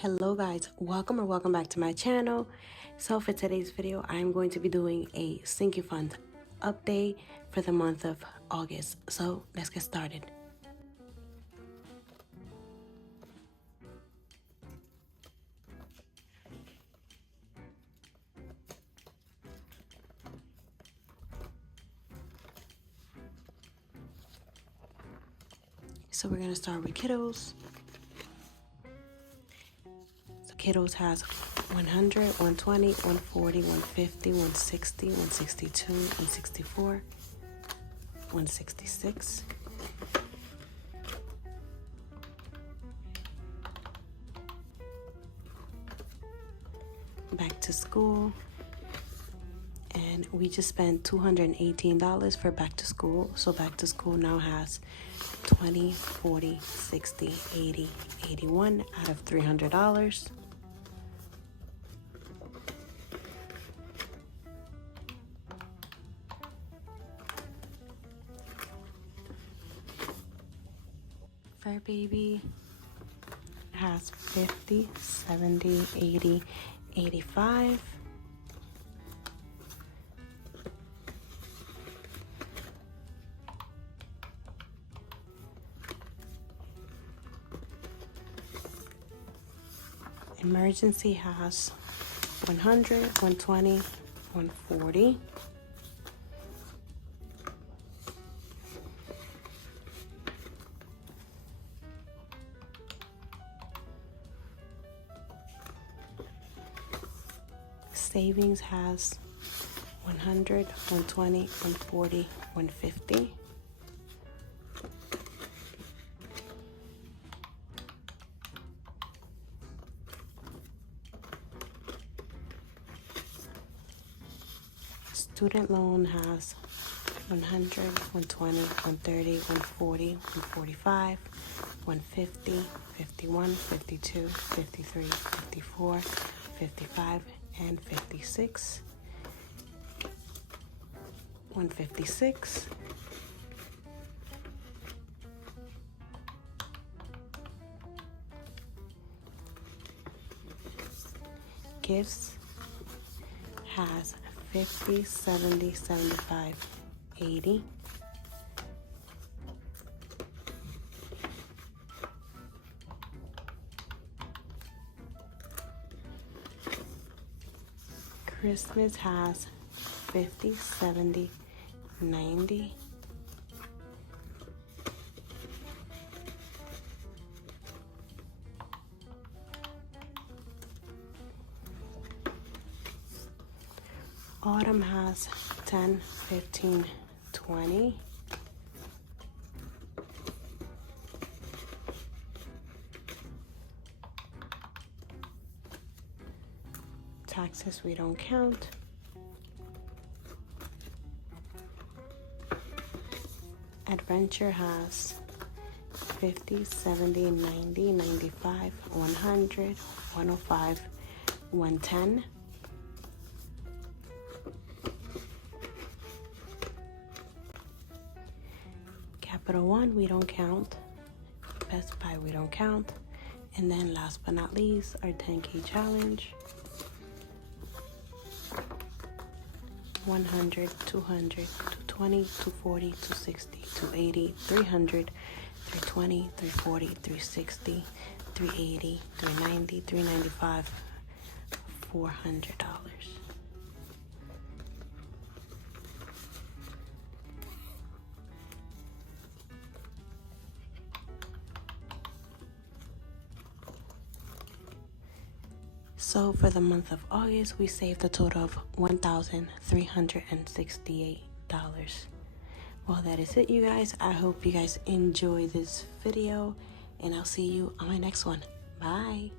Hello guys, welcome back to my channel. So for today's video, I'm going to be doing a sinking fund update for the month of August. So let's get started. So we're going to start with kiddos. So kiddos has 100, 120, 140, 150, 160, 162, 164, 166. Back to school. And we just spent $218 for back to school. So back to school now has 20, 40, 60, 80, 81 out of $300. Fur baby has 50, 70, 80, 85. Emergency has 100, 120, 140. Savings has 100, 120, 140, 150. Student loan has 100, 120, 130, 140, 145, 150, 51, 52, 53, 54, 55, and 56. 156. Gifts has 50, 70, 75, 80. Christmas has 50, 70, 90. Autumn has 10, 15, 20. Taxes we don't count. Adventure has 50, 70, 90, 95, 100, 105, 110. Capital One we don't count. Best Buy we don't count. And then last but not least, our 10K challenge. 100, 200, 220, 240, 260, 280, 300, 320, 340, 360, 380, 390, 395, $400. So for the month of August, we saved a total of $1,368. Well, that is it, you guys. I hope you guys enjoy this video, and I'll see you on my next one. Bye.